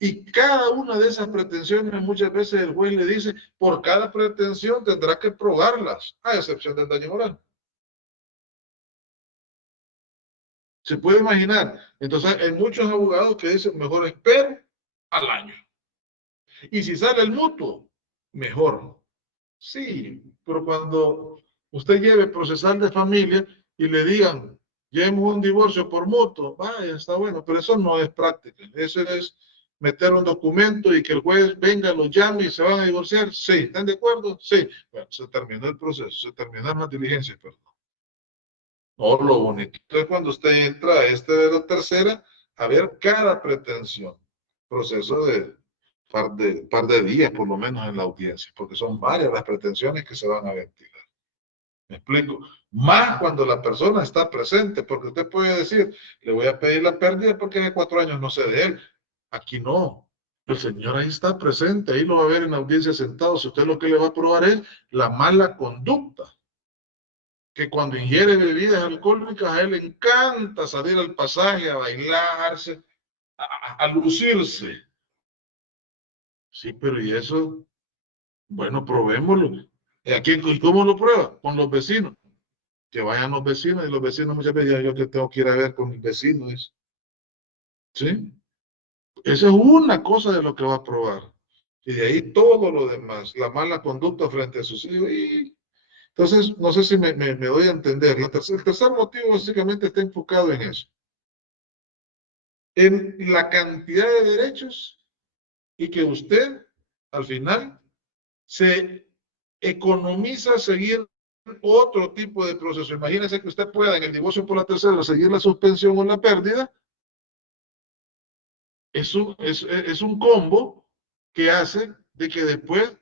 Y cada una de esas pretensiones, muchas veces el juez le dice, por cada pretensión tendrá que probarlas, a excepción del daño moral. Se puede imaginar. Entonces, hay muchos abogados que dicen, mejor espero al año. Y si sale el mutuo, mejor. Sí, pero cuando usted lleve procesal de familia y le digan, llevemos un divorcio por mutuo, vaya, está bueno, pero eso no es práctica. Eso es meter un documento y que el juez venga, lo llame y se van a divorciar. Sí, ¿están de acuerdo? Sí. Bueno, se terminó el proceso, se terminaron las diligencias, perdón. No, lo bonito es cuando usted entra a de la tercera a ver cada pretensión. Proceso de par de días por lo menos en la audiencia, porque son varias las pretensiones que se van a ventilar. ¿Me explico? Más cuando la persona está presente, porque usted puede decir, le voy a pedir la pérdida porque hace 4 años no sé de él. Aquí no. El señor ahí está presente, ahí lo va a ver en la audiencia sentado. Si usted lo que le va a probar es la mala conducta, que cuando ingiere bebidas alcohólicas a él le encanta salir al pasaje a bailarse, a lucirse. Sí, pero ¿y eso? Bueno, probémoslo. ¿Y cómo lo prueba? Con los vecinos. Que vayan los vecinos, y los vecinos muchas veces ya yo que tengo que ir a ver con mis vecinos. ¿Sí? Esa es una cosa de lo que va a probar. Y de ahí todo lo demás, la mala conducta frente a sus hijos. Y entonces, no sé si me doy a entender. El tercer motivo básicamente está enfocado en eso. En la cantidad de derechos y que usted, al final, se economiza seguir otro tipo de proceso. Imagínese que usted pueda en el divorcio por la tercera seguir la suspensión o la pérdida. Es un combo que hace de que después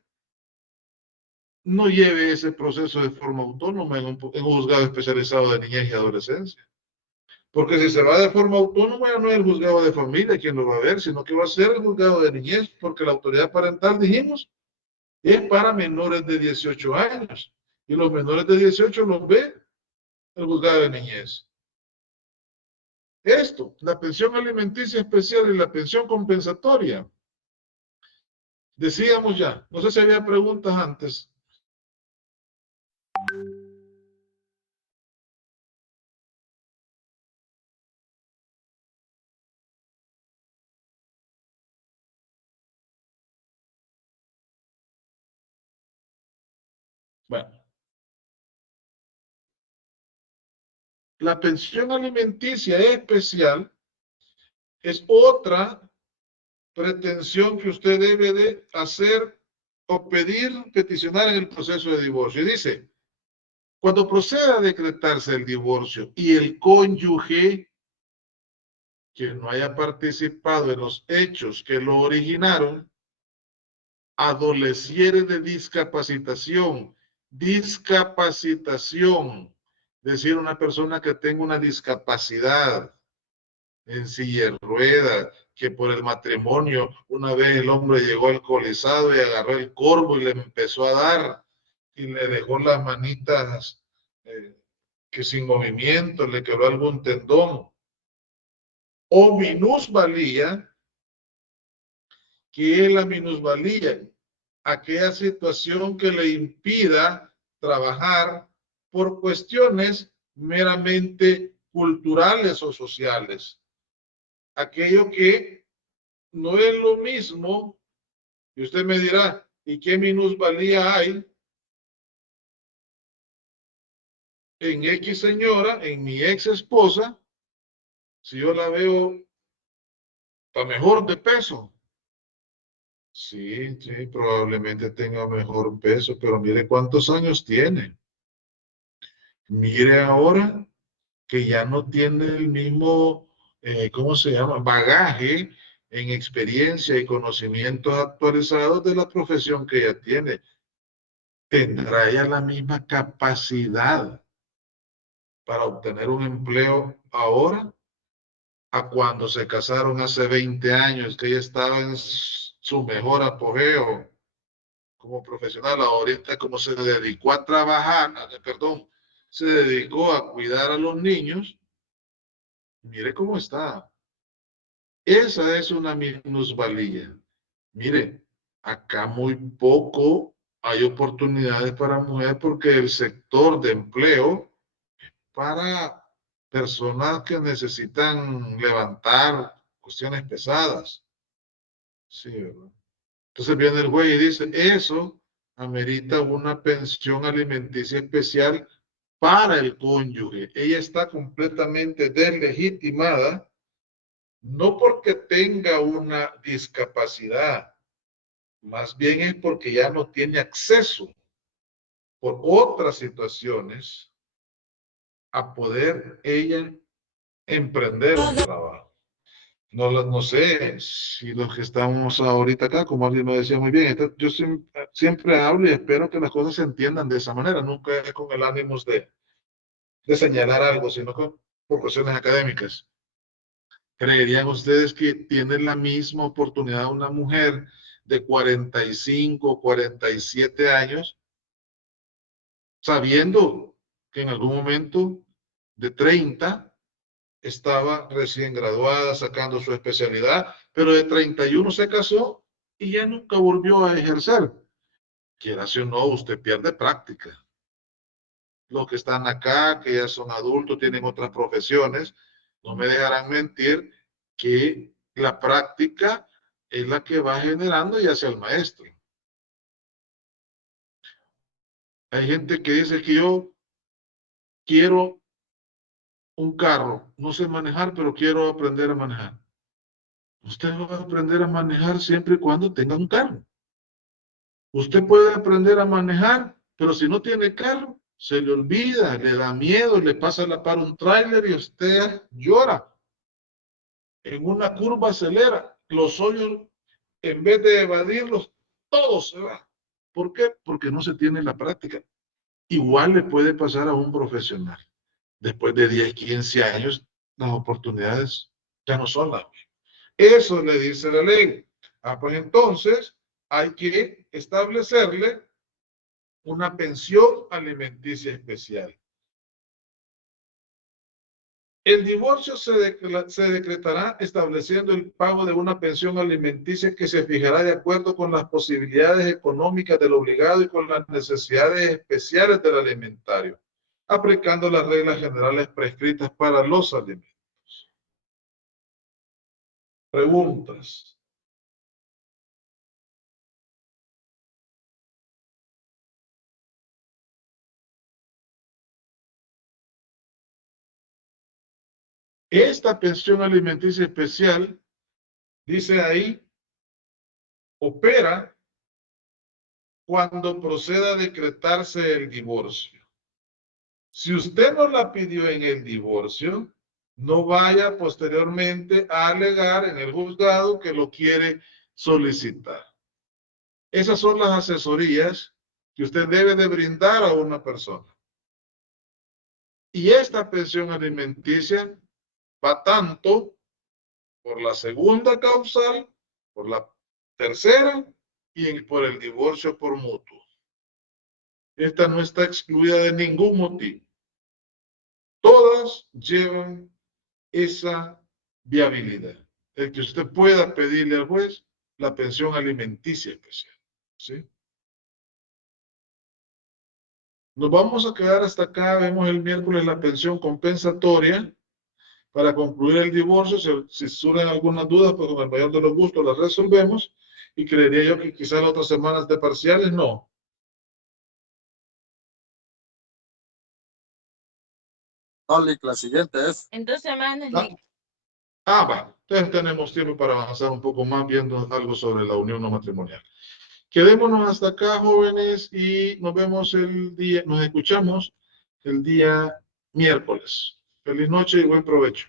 no lleve ese proceso de forma autónoma en un juzgado especializado de niñez y adolescencia. Porque si se va de forma autónoma, ya no es el juzgado de familia quien lo va a ver, sino que va a ser el juzgado de niñez, porque la autoridad parental, dijimos, es para menores de 18 años. Y los menores de 18 los ve el juzgado de niñez. Esto, la pensión alimenticia especial y la pensión compensatoria. Decíamos ya, no sé si había preguntas antes. Bueno, la pensión alimenticia especial es otra pretensión que usted debe de hacer o pedir, peticionar en el proceso de divorcio. Y dice, cuando proceda a decretarse el divorcio y el cónyuge que no haya participado en los hechos que lo originaron, adoleciere de discapacitación, decir una persona que tenga una discapacidad en silla de ruedas, que por el matrimonio una vez el hombre llegó alcoholizado y agarró el corvo y le empezó a dar y le dejó las manitas que sin movimiento, le quebró algún tendón. O minusvalía, ¿qué es la minusvalía? Aquella situación que le impida trabajar por cuestiones meramente culturales o sociales. Aquello que no es lo mismo, y usted me dirá, ¿y qué minusvalía hay en X señora, en mi ex esposa, si yo la veo para mejor de peso? Sí, sí, probablemente tenga mejor peso, pero mire cuántos años tiene. Mire ahora que ya no tiene el mismo, ¿cómo se llama? Bagaje en experiencia y conocimientos actualizados de la profesión que ella tiene. ¿Tendrá ella la misma capacidad para obtener un empleo ahora a cuando se casaron hace 20 años, que ella estaba en su mejor apogeo como profesional? Ahorita como se dedicó a trabajar, perdón, se dedicó a cuidar a los niños, mire cómo está. Esa es una minusvalía. Mire, acá muy poco hay oportunidades para mujeres porque el sector de empleo para personas que necesitan levantar cuestiones pesadas. Sí, ¿verdad? Entonces viene el juez y dice, eso amerita una pensión alimenticia especial para el cónyuge. Ella está completamente deslegitimada, no porque tenga una discapacidad, más bien es porque ya no tiene acceso por otras situaciones a poder ella emprender un trabajo. No sé si los que estamos ahorita acá, como alguien lo decía muy bien, yo siempre hablo y espero que las cosas se entiendan de esa manera, nunca es con el ánimo de señalar algo, sino por cuestiones académicas. ¿Creerían ustedes que tiene la misma oportunidad una mujer de 45, 47 años, sabiendo que en algún momento de 30 estaba recién graduada, sacando su especialidad, pero de 31 se casó y ya nunca volvió a ejercer? Quiera si o no, usted pierde práctica. Los que están acá, que ya son adultos, tienen otras profesiones, no me dejarán mentir que la práctica es la que va generando y hace al maestro. Hay gente que dice que yo quiero un carro, no sé manejar, pero quiero aprender a manejar. Usted va a aprender a manejar siempre y cuando tenga un carro. Usted puede aprender a manejar, pero si no tiene carro, se le olvida, le da miedo, le pasa la par un tráiler y usted llora. En una curva acelera, los hoyos, en vez de evadirlos, todo se va. ¿Por qué? Porque no se tiene la práctica. Igual le puede pasar a un profesional. Después de 10, 15 años, las oportunidades ya no son las mismas. Eso le dice la ley. Pues entonces hay que establecerle una pensión alimenticia especial. El divorcio se decretará estableciendo el pago de una pensión alimenticia que se fijará de acuerdo con las posibilidades económicas del obligado y con las necesidades especiales del alimentario, aplicando las reglas generales prescritas para los alimentos. Preguntas. Esta pensión alimenticia especial, dice ahí, opera cuando proceda a decretarse el divorcio. Si usted no la pidió en el divorcio, no vaya posteriormente a alegar en el juzgado que lo quiere solicitar. Esas son las asesorías que usted debe de brindar a una persona. Y esta pensión alimenticia va tanto por la segunda causal, por la tercera y por el divorcio por mutuo. Esta no está excluida de ningún motivo. Todas llevan esa viabilidad. El que usted pueda pedirle al juez la pensión alimenticia especial. ¿Sí? Nos vamos a quedar hasta acá. Vemos el miércoles la pensión compensatoria para concluir el divorcio. Si surgen algunas dudas, pues con el mayor de los gustos las resolvemos. Y creería yo que quizás las otras semanas de parciales no. No, Lick, la siguiente es. En 2 semanas, Ah, Lick. va. Entonces tenemos tiempo para avanzar un poco más viendo algo sobre la unión no matrimonial. Quedémonos hasta acá, jóvenes, y nos vemos nos escuchamos el día miércoles. Feliz noche y buen provecho.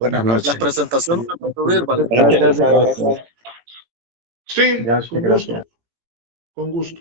Buenas noches. La presentación la puedo subir, ¿vale? Gracias. Sí, Gracias, con gracias. gusto. Con gusto.